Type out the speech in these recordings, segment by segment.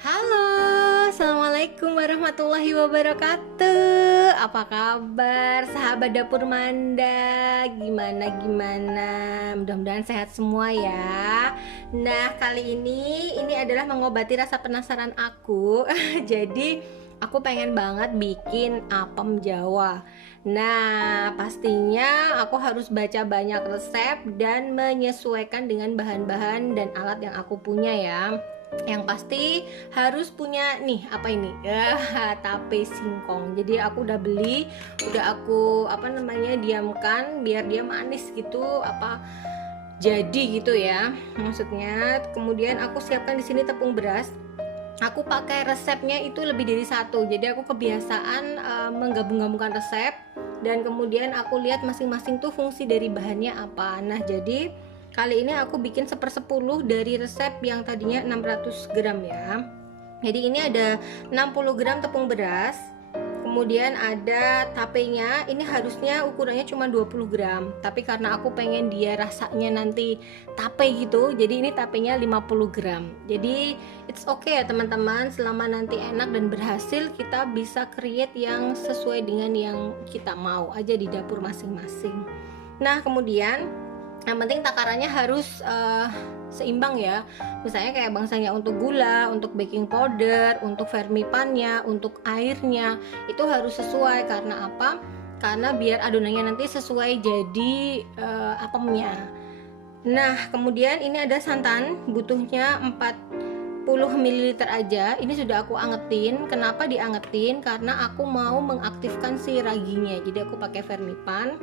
Halo, assalamualaikum warahmatullahi wabarakatuh. Apa kabar, sahabat dapur Manda? Gimana? Mudah-mudahan sehat semua ya. Nah, kali ini adalah mengobati rasa penasaran aku. Jadi, aku pengen banget bikin apem Jawa. Nah, pastinya aku harus baca banyak resep dan menyesuaikan dengan bahan-bahan dan alat yang aku punya ya. Yang pasti harus punya nih, apa ini, tape singkong. Jadi aku udah beli, udah aku diamkan biar dia manis gitu, jadi gitu ya maksudnya. Kemudian aku siapkan di sini tepung beras. Aku pakai resepnya itu lebih dari satu, jadi aku kebiasaan menggabung-gabungkan resep, dan kemudian aku lihat masing-masing tuh fungsi dari bahannya apa. Nah, jadi kali ini aku bikin 1/10 dari resep yang tadinya 600 gram ya. Jadi ini ada 60 gram tepung beras, kemudian ada tapenya. Ini harusnya ukurannya cuma 20 gram, tapi karena aku pengen dia rasanya nanti tape gitu, jadi ini tapenya 50 gram. Jadi it's okay ya teman-teman, selama nanti enak dan berhasil, kita bisa create yang sesuai dengan yang kita mau aja di dapur masing-masing. Nah, kemudian yang penting takarannya harus seimbang ya. Misalnya kayak bangsanya untuk gula, untuk baking powder, untuk vermipannya, untuk airnya, itu harus sesuai. Karena apa? Karena biar adonannya nanti sesuai jadi apemnya. Nah, kemudian ini ada santan, butuhnya 40 ml aja. Ini sudah aku angetin. Kenapa diangetin? Karena aku mau mengaktifkan si raginya. Jadi aku pakai vermipan.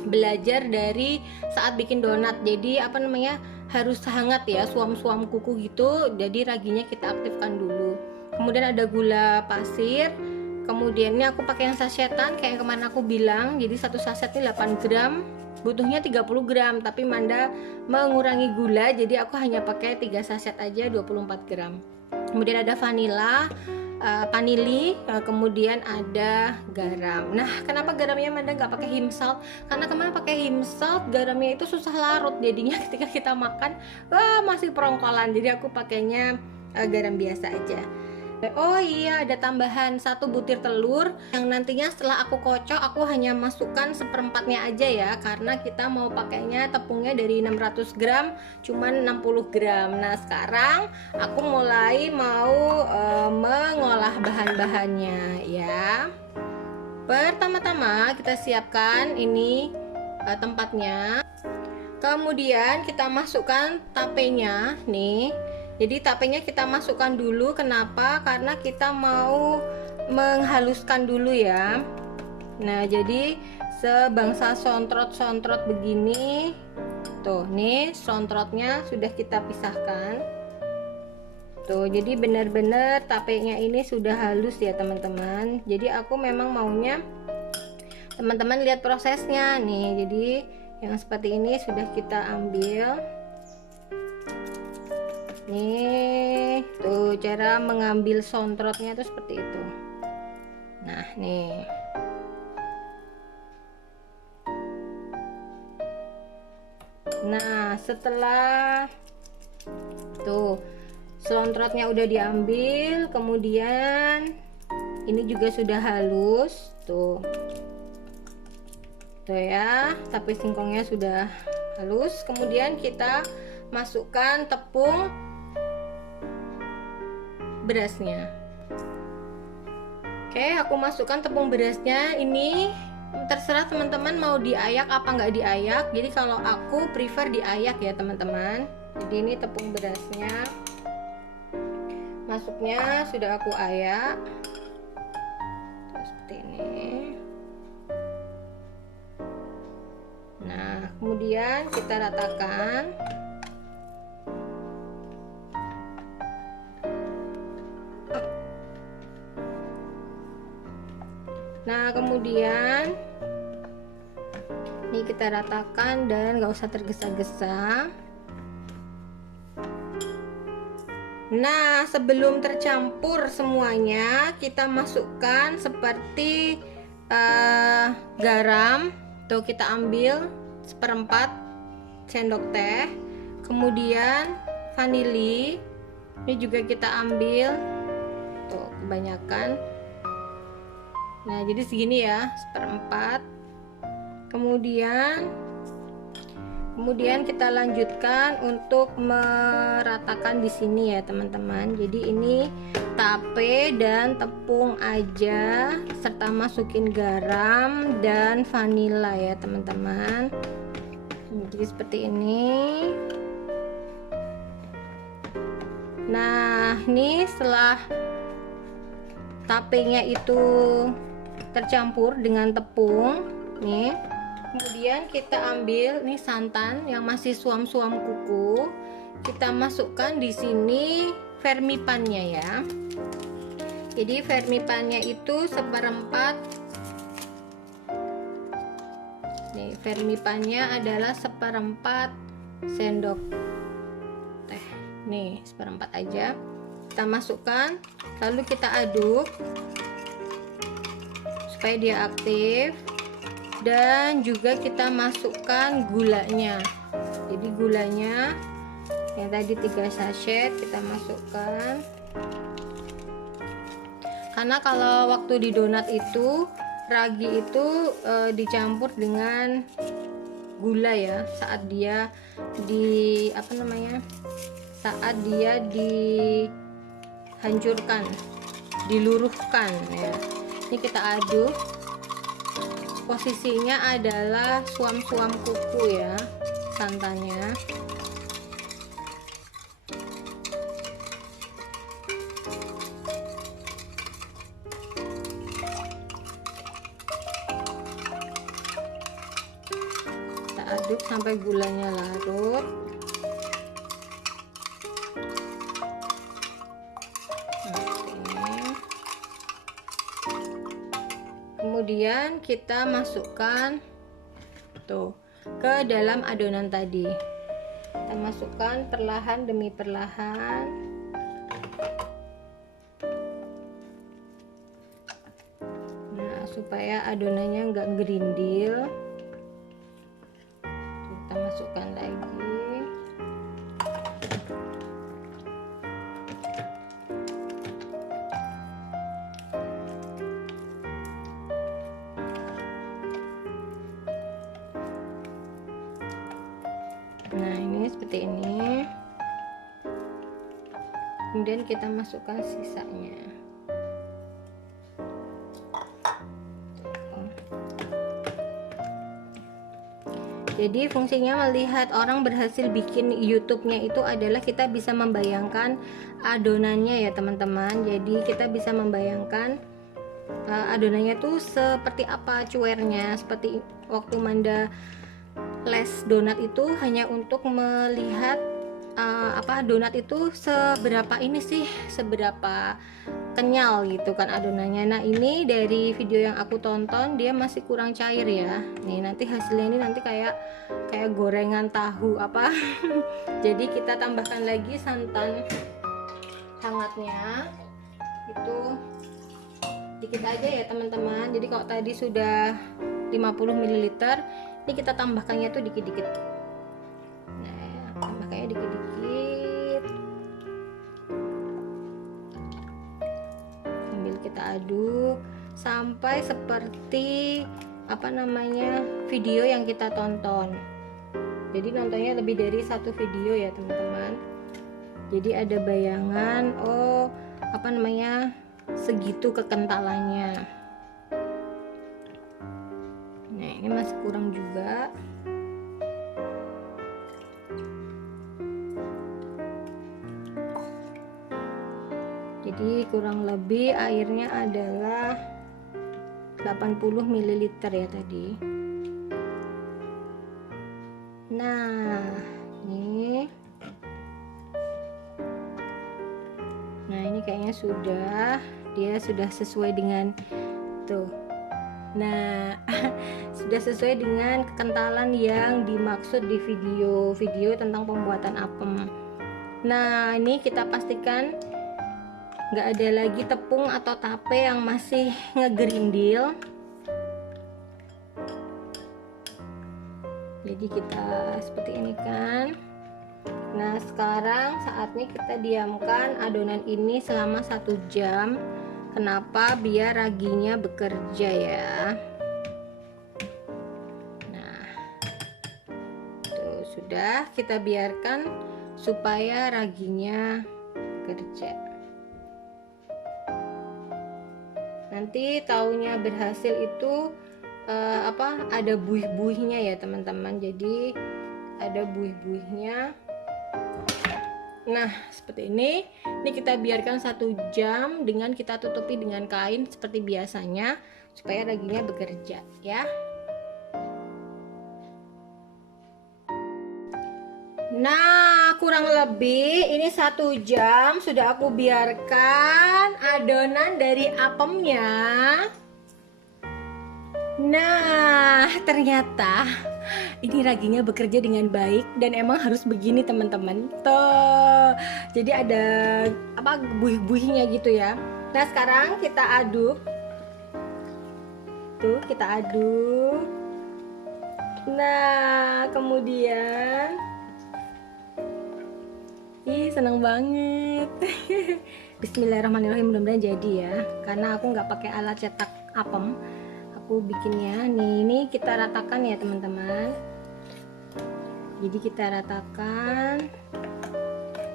Belajar dari saat bikin donat, jadi harus hangat ya, suam-suam kuku gitu, jadi raginya kita aktifkan dulu. Kemudian ada gula pasir, kemudian ini aku pakai yang sasetan kayak yang kemarin aku bilang. Jadi satu saset ini 8 gram, butuhnya 30 gram, tapi Manda mengurangi gula, jadi aku hanya pakai 3 saset aja, 24 gram. Kemudian ada vanila, vanili, kemudian ada garam. Nah, kenapa garamnya Manda nggak pakai him salt? Karena kemarin pakai him salt, garamnya itu susah larut, jadinya ketika kita makan masih perongkolan. Jadi aku pakainya garam biasa aja. Oh iya, ada tambahan 1 butir telur yang nantinya setelah aku kocok, aku hanya masukkan 1/4-nya aja ya, karena kita mau pakainya tepungnya dari 600 gram cuman 60 gram. Nah, sekarang aku mulai mau mengolah bahan-bahannya ya. Pertama-tama kita siapkan ini tempatnya. Kemudian kita masukkan tapenya nih. Jadi tapenya kita masukkan dulu. Kenapa? Karena kita mau menghaluskan dulu ya. Nah, jadi sebangsa sontrot-sontrot begini. Tuh, nih sontrotnya sudah kita pisahkan. Tuh, jadi benar-benar tapenya ini sudah halus ya teman-teman. Jadi aku memang maunya teman-teman lihat prosesnya nih. Jadi yang seperti ini sudah kita ambil. Nih, tuh cara mengambil sontrotnya tuh seperti itu. Nah, nih. Nah, setelah tuh sontrotnya udah diambil, kemudian ini juga sudah halus, tuh. Tuh ya, tape singkongnya sudah halus. Kemudian kita masukkan tepung berasnya. Oke, aku masukkan tepung berasnya. Ini terserah teman-teman mau diayak apa nggak diayak. Jadi kalau aku prefer diayak ya teman-teman. Jadi ini tepung berasnya masuknya sudah aku ayak. Seperti ini. Nah, kemudian kita ratakan. Nah, kemudian ini kita ratakan dan nggak usah tergesa-gesa. Nah, sebelum tercampur semuanya, kita masukkan seperti garam. Tuh, kita ambil 1/4 sendok teh. Kemudian vanili, ini juga kita ambil tuh kebanyakan. Nah jadi segini ya, 1/4. Kemudian kita lanjutkan untuk meratakan di sini ya teman-teman. Jadi ini tape dan tepung aja, serta masukin garam dan vanila ya teman-teman. Jadi seperti ini. Nah ini setelah tapenya itu tercampur dengan tepung nih, kemudian kita ambil nih santan yang masih suam-suam kuku, kita masukkan di sini vermipannya ya. Jadi vermipannya itu 1/4. Nih vermipannya adalah 1/4 sendok teh. Nih 1/4 aja. Kita masukkan, lalu kita aduk supaya dia aktif. Dan juga kita masukkan gulanya. Jadi gulanya yang tadi 3 sachet kita masukkan. Karena kalau waktu di donat itu ragi itu dicampur dengan gula ya, saat dia dihancurkan, diluruhkan ya. Ini kita aduk. Posisinya adalah suam-suam kuku ya santannya. Kita aduk sampai gulanya larut. Kemudian kita masukkan tuh ke dalam adonan tadi. Kita masukkan perlahan demi perlahan. Nah, supaya adonannya nggak gerindil. Kita masukkan lagi. Nah ini seperti ini. Kemudian kita masukkan sisanya. Jadi fungsinya melihat orang berhasil bikin YouTube-nya itu adalah kita bisa membayangkan adonannya ya teman-teman. Jadi kita bisa membayangkan adonannya tuh seperti apa cuernya. Seperti waktu Manda les donat itu hanya untuk melihat donat itu seberapa kenyal gitu kan adonannya. Nah ini dari video yang aku tonton dia masih kurang cair ya. Nih nanti hasilnya ini nanti kayak gorengan tahu apa. Jadi kita tambahkan lagi santan hangatnya itu dikit aja ya teman-teman. Jadi kalau tadi sudah 50 ml, ini kita tambahkannya tuh dikit-dikit. Nah tambahkannya dikit-dikit. Kita aduk sampai seperti video yang kita tonton. Jadi nontonnya lebih dari satu video ya teman-teman. Jadi ada bayangan segitu kekentalannya. Nah ini masih kurang juga. Jadi kurang lebih airnya adalah 80 ml ya tadi. Nah ini kayaknya dia sudah sesuai dengan tuh. Nah sudah sesuai dengan kekentalan yang dimaksud di video tentang pembuatan apem. Nah ini kita pastikan nggak ada lagi tepung atau tape yang masih ngegerindil. Jadi kita seperti ini kan. Nah, sekarang saatnya kita diamkan adonan ini selama 1 jam. Kenapa? Biar raginya bekerja ya. Nah, tuh sudah, kita biarkan supaya raginya bekerja. Nanti taunya berhasil itu ada buih-buihnya ya teman-teman. Jadi ada buih-buihnya. Nah, seperti ini. Ini kita biarkan 1 jam dengan kita tutupi dengan kain seperti biasanya supaya raginya bekerja ya. Nah, kurang lebih ini 1 jam sudah aku biarkan adonan dari apemnya. Nah, ternyata ini raginya bekerja dengan baik dan emang harus begini teman-teman. Tuh, jadi ada buih-buihnya gitu ya. Nah, sekarang kita aduk. Tuh, kita aduk. Nah, kemudian seneng banget. Bismillahirrahmanirrahim, mudah-mudahan jadi ya. Karena aku nggak pakai alat cetak apem, aku bikinnya nih. Ini kita ratakan ya teman-teman. Jadi kita ratakan.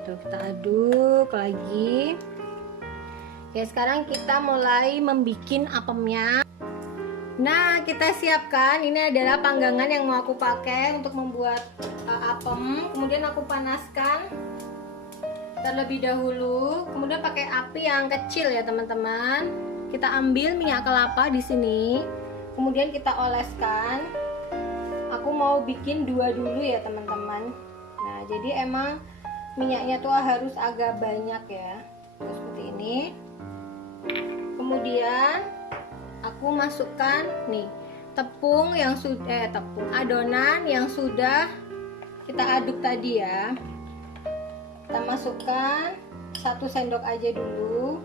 Tuh, kita aduk lagi. Oke, sekarang kita mulai membikin apemnya. Nah, kita siapkan. Ini adalah panggangan yang mau aku pakai untuk membuat apem. Kemudian aku panaskan terlebih dahulu. Kemudian pakai api yang kecil ya teman-teman. Kita ambil minyak kelapa di sini. Kemudian kita oleskan. Aku mau bikin 2 dulu ya teman-teman. Nah, jadi emang minyaknya tuh harus agak banyak ya. Terus seperti ini. Kemudian aku masukkan nih adonan yang sudah kita aduk tadi ya. Kita masukkan 1 sendok aja dulu.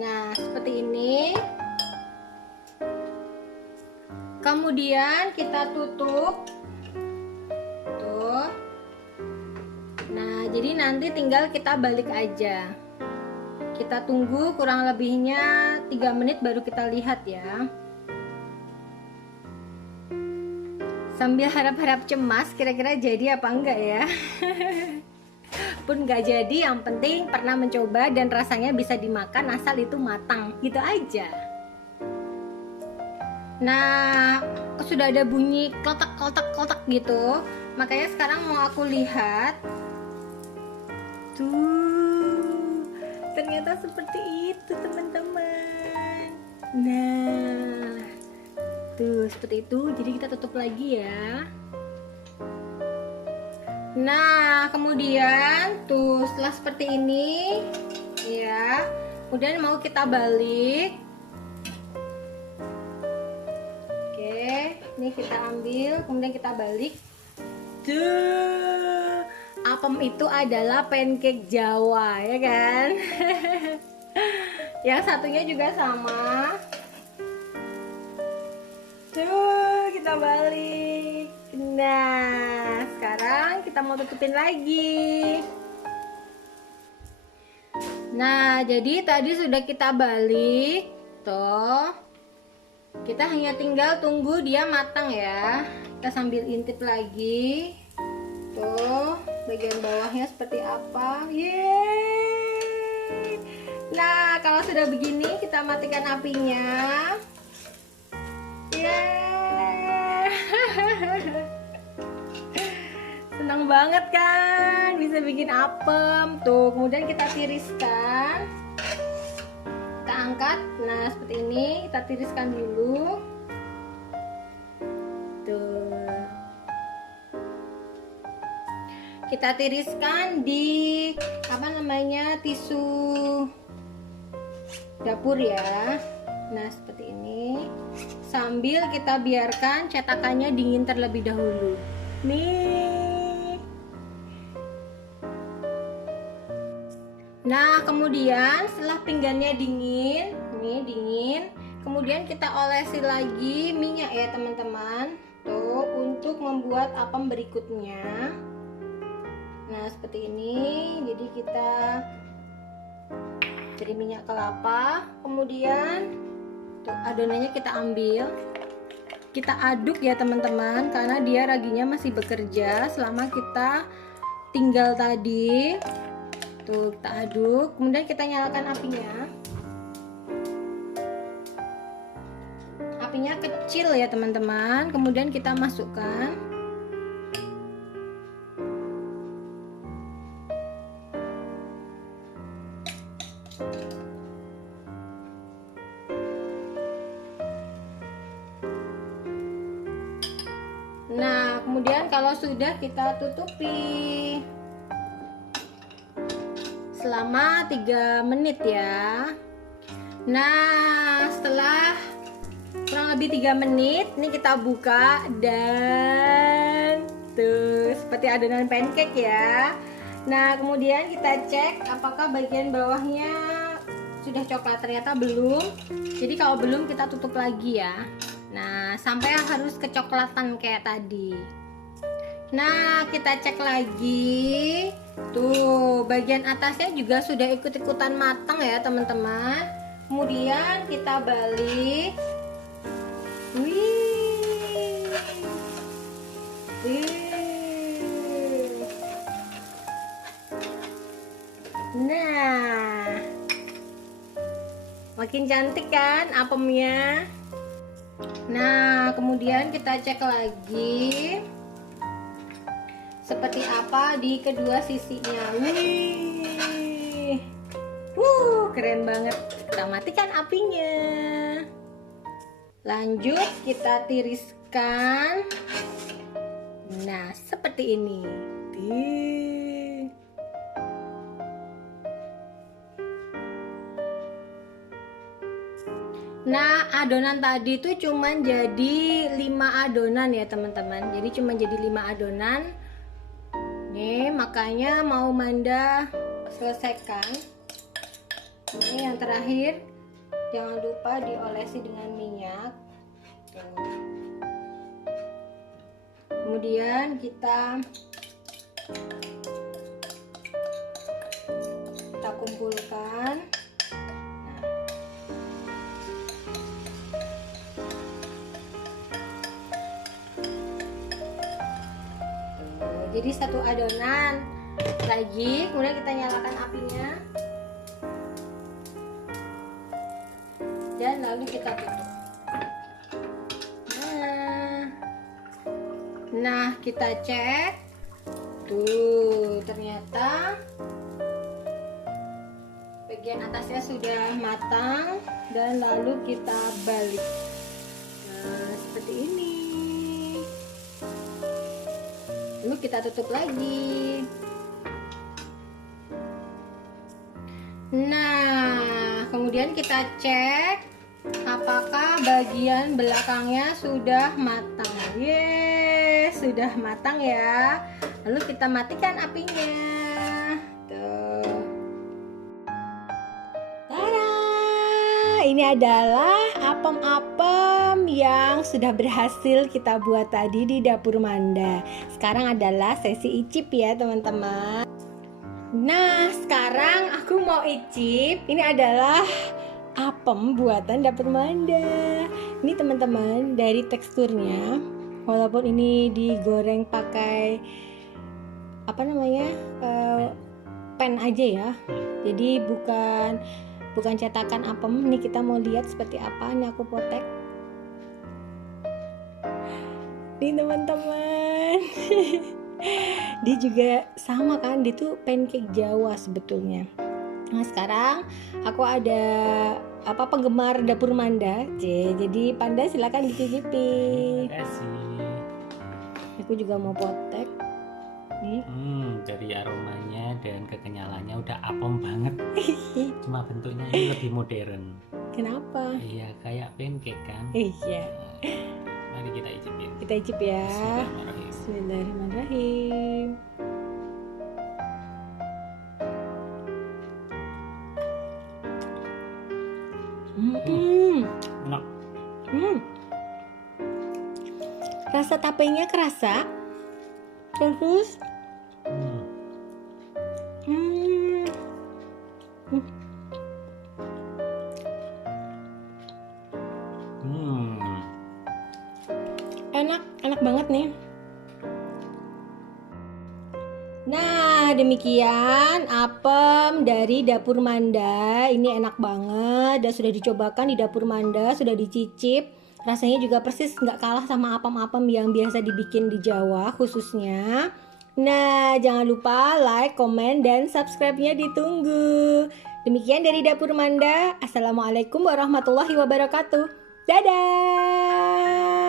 Nah, seperti ini. Kemudian kita tutup. Tuh. Nah, jadi nanti tinggal kita balik aja. Kita tunggu kurang lebihnya 3 menit baru kita lihat ya. Sambil harap-harap cemas kira-kira jadi apa enggak ya. Pun nggak jadi, yang penting pernah mencoba dan rasanya bisa dimakan asal itu matang, gitu aja. Nah, sudah ada bunyi klotak gitu. Makanya sekarang mau aku lihat. Tuh, ternyata seperti itu teman-teman. Nah, tuh seperti itu. Jadi kita tutup lagi ya. Nah, kemudian tuh setelah seperti ini ya, kemudian mau kita balik. Oke, ini kita ambil, kemudian kita balik. Tuh, apem itu adalah pancake Jawa ya kan. Yang satunya juga sama. Tuh, kita balik. Nah, sekarang kita mau tutupin lagi. Nah, jadi tadi sudah kita balik. Tuh, kita hanya tinggal tunggu dia matang ya. Kita sambil intip lagi. Tuh, bagian bawahnya seperti apa. Yeay. Nah, kalau sudah begini kita matikan apinya. Yeay. Senang banget kan bisa bikin apem. Tuh, kemudian kita tiriskan. Kita angkat. Nah, seperti ini kita tiriskan dulu. Tuh. Kita tiriskan di tisu dapur ya. Nah, seperti ini. Sambil kita biarkan cetakannya dingin terlebih dahulu. Nih. Nah, kemudian setelah pinggannya dingin, ini dingin, kemudian kita olesi lagi minyak ya teman-teman. Tuh, untuk membuat apem berikutnya. Nah, seperti ini. Jadi kita beri minyak kelapa, kemudian tuh adonannya kita ambil. Kita aduk ya teman-teman, karena dia raginya masih bekerja selama kita tinggal tadi. Tuh, kita aduk, kemudian kita nyalakan apinya. Apinya kecil ya teman-teman, kemudian kita masukkan. Nah, kemudian kalau sudah kita tutupi selama 3 menit ya. Nah, setelah kurang lebih 3 menit ini kita buka dan tuh seperti adonan pancake ya. Nah, kemudian kita cek apakah bagian bawahnya sudah coklat. Ternyata belum. Jadi kalau belum kita tutup lagi ya. Nah, sampai harus kecoklatan kayak tadi. Nah, kita cek lagi. Tuh, bagian atasnya juga sudah ikut-ikutan matang ya, teman-teman. Kemudian kita balik. Wih. Nah, makin cantik kan apemnya. Nah, kemudian kita cek lagi seperti apa di kedua sisinya. Wih, keren banget. Kita matikan apinya. Lanjut kita tiriskan. Nah, seperti ini. Nah, adonan tadi tuh cuman jadi 5 adonan ya teman-teman. Jadi cuma jadi 5 adonan. Nih, makanya mau Manda selesaikan. Ini yang terakhir, jangan lupa diolesi dengan minyak. Tuh. Kemudian kita kumpulkan. Jadi satu adonan lagi, kemudian kita nyalakan apinya dan lalu kita tutup. Nah, kita cek tuh, ternyata bagian atasnya sudah matang dan lalu kita balik. Nah, seperti ini. Lalu kita tutup lagi. Nah, kemudian kita cek apakah bagian belakangnya sudah matang. Yes, sudah matang ya. Lalu kita matikan apinya. Tuh. Tada! Ini adalah apem-apem yang sudah berhasil kita buat tadi di dapur Manda. Sekarang adalah sesi icip ya teman-teman. Nah, sekarang aku mau icip. Ini adalah apem buatan dapur Manda. Ini teman-teman, dari teksturnya, walaupun ini digoreng pakai apa namanya, pan aja ya. Jadi bukan cetakan apem. Ini kita mau lihat seperti apa. Ini aku potek. Nih teman-teman. Dia juga sama kan, dia tuh pancake Jawa sebetulnya. Nah, sekarang aku ada penggemar dapur Manda. Jadi Panda silakan dicicipi. Terima kasih. Aku juga mau potek. Nih. Dari aromanya dan kekenyalannya udah apem banget. Cuma bentuknya ini lebih modern. Kenapa? Iya, kayak pancake kan. Iya. Mari kita icipin. Kita icip ya. Bismillahirrahmanirrahim. Bismillahirrahmanirrahim. rasa tapenya kerasa. Terus enak banget nih. Nah, demikian apem dari Dapur Manda. Ini enak banget dan sudah dicobakan di Dapur Manda, sudah dicicip. Rasanya juga persis nggak kalah sama apem-apem yang biasa dibikin di Jawa khususnya. Nah, jangan lupa like, komen, dan subscribe-nya ditunggu. Demikian dari Dapur Manda. Assalamualaikum warahmatullahi wabarakatuh. Dadah!